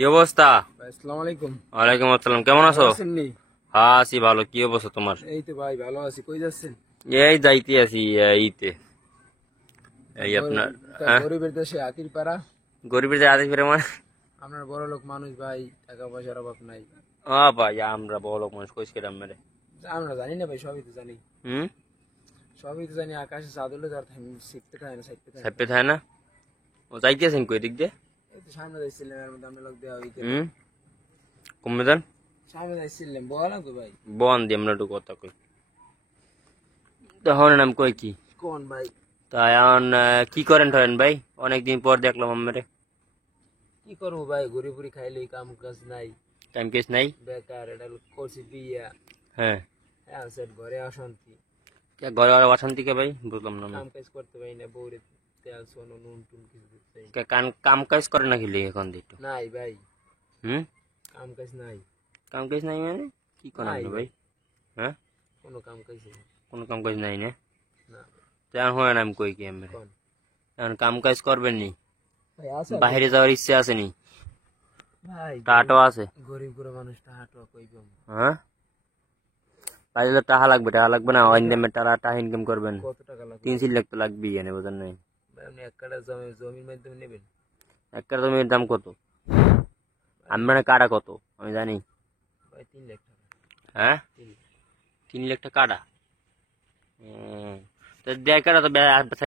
কি অবস্থা? ভাই আসসালামু আলাইকুম। ওয়ালাইকুম আসসালাম, কেমন আছো? ভালো আছেন নি? হ্যাঁ আছি ভালো। কি অবস্থা তোমার? এই তো ভাই ভালো আছি। কই যাচ্ছেন? এই যাইতে আছি এইতে তা এই গরি- আপনার তা হ্যাঁ গরিবের দেশে হাতির পাড়া। গরিবের যে আদেশ ফিরে মানে আপনার বড় লোক মানুষ ভাই, টাকা পয়সার অভাব নাই। ভাই আমরা বড় লোক মানুষ কইস কেরাম মেরে। আমরা জানি না ভাই, সবই তো জানি। হুম সবই তো জানি, আকাশে চাঁদ হলে তার শিখতে থাকে না, শিখতে থাকে সাপে থাকে না। ও যাইতে আছেন কই দিক দিয়ে? এই তো সামনে যাইছিলাম, এর মধ্যে আমরা লোক দেওয়া হইতে। হুম কমে যান। সামনে যাইছিলাম, বললাম তো ভাই। বন দিয়ে আমরা একটু কথা কই। তখন নাম কই কি কোন ভাই? তা এখন কি করেন ঠরেন ভাই? অনেকদিন পর দেখলাম আমারে। কি করবো ভাই, ঘুরি ঘুরি খাইলে কাম কাজ নাই, টাইম কেস নাই। বেকার। এটা করছি বিয়া, হ্যাঁ হ্যাঁ সেট ঘরে অশান্তি, ঘরে আর অশান্তি কে ভাই? বুঝলাম না আমি। কাম কাজ করতে পারি না, বউরে তেল সোনো নুন টুন কিছু দিতে পারি না। কাম কাজ করে না খেলি এখন দিতো। নাই ভাই, হুম কাম কাজ নাই। কাম কাজ নাই মানে কি করেন নাই আপনি ভাই, ভাই? হ্যাঁ কোনো কাম কাজ নেই। কোনো কাম কাজ নাই না? না তেমন হয় না, আমি কই কি আমি কোন এখন কাম কাজ করবেন নি? ভাই আছে বাইরে যাওয়ার ইচ্ছে আছে নি? ভাই, টাহাটো আছে? গরিব গরিব মানুষটা হাঁটো কইবম। হ্যাঁ বাইরে টাহা লাগবে না? অইনদেমে টাকা ইনকাম করবেন, কত টাকা লাগবে 3-4 লাখ তো লাগবেই এনে, বোঝেন নাই? ভাই? আপনি এক কাঠা জমির মাধ্যমে নেবেন? একটা জমির দাম কত? আমি মানে কাটা কত আমি জানি। ভাই 3 লাখ টাকা। হ্যাঁ 3 লাখ। 3 লাখ টাকা কাটা। তো দেড় কাটা তো